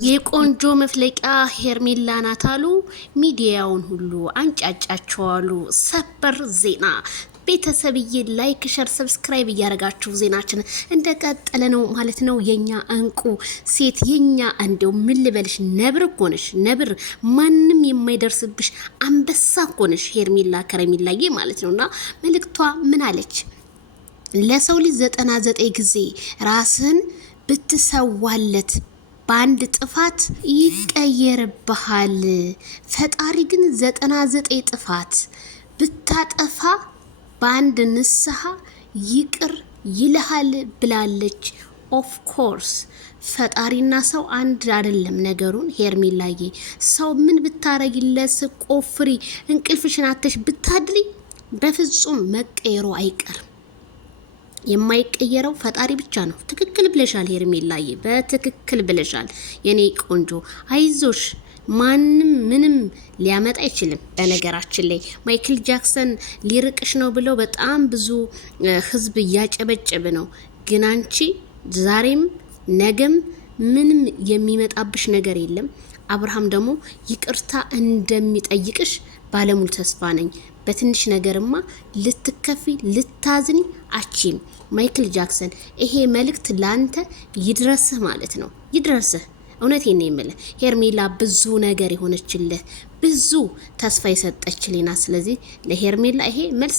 የቆንጆ መፍለቂያ ሄርሜላ ናት አሉ። ሚዲያውን ሁሉ አንጫጫቸዋሉ። ሰበር ዜና ቤተሰብዬ ላይክ ሸር ሰብስክራይብ እያደረጋችሁ ዜናችን እንደቀጠለ ነው ማለት ነው። የኛ እንቁ ሴት የኛ እንደው ምን ልበልሽ ነብር እኮ ነሽ፣ ነብር ማንም የማይደርስብሽ አንበሳ እኮ ነሽ ሄርሜላ ከረሜላዬ ማለት ነውና መልእክቷ ምን አለች? ለሰው ልጅ 99 ጊዜ ራስን ብትሰዋለት በአንድ ጥፋት ይቀየርብሃል። ፈጣሪ ግን 99 ጥፋት ብታጠፋ በአንድ ንስሐ ይቅር ይልሃል ብላለች። ኦፍ ኮርስ ፈጣሪና ሰው አንድ አይደለም ነገሩን ሄርሜላዬ። ሰው ምን ብታረጊለት ቆፍሪ እንቅልፍሽን አተሽ ብታድሪ በፍጹም መቀየሩ አይቀርም። የማይቀየረው ፈጣሪ ብቻ ነው። ትክክል ብለሻል ሄርሜላዬ፣ በትክክል ብለሻል የኔ ቆንጆ። አይዞሽ ማንም ምንም ሊያመጣ አይችልም። በነገራችን ላይ ማይክል ጃክሰን ሊርቅሽ ነው ብለው በጣም ብዙ ህዝብ እያጨበጨበ ነው። ግን አንቺ ዛሬም ነገም ምንም የሚመጣብሽ ነገር የለም። አብርሃም ደግሞ ይቅርታ እንደሚጠይቅሽ ባለሙሉ ተስፋ ነኝ። በትንሽ ነገርማ ልትከፊ ልታዝኒ አቺም። ማይክል ጃክሰን ይሄ መልእክት ላንተ ይድረስህ ማለት ነው፣ ይድረስህ። እውነቴን ነው የምልህ ሄርሜላ ብዙ ነገር የሆነችልህ ብዙ ተስፋ የሰጠችልኝ ናት። ስለዚህ ለሄርሜላ ይሄ መልስ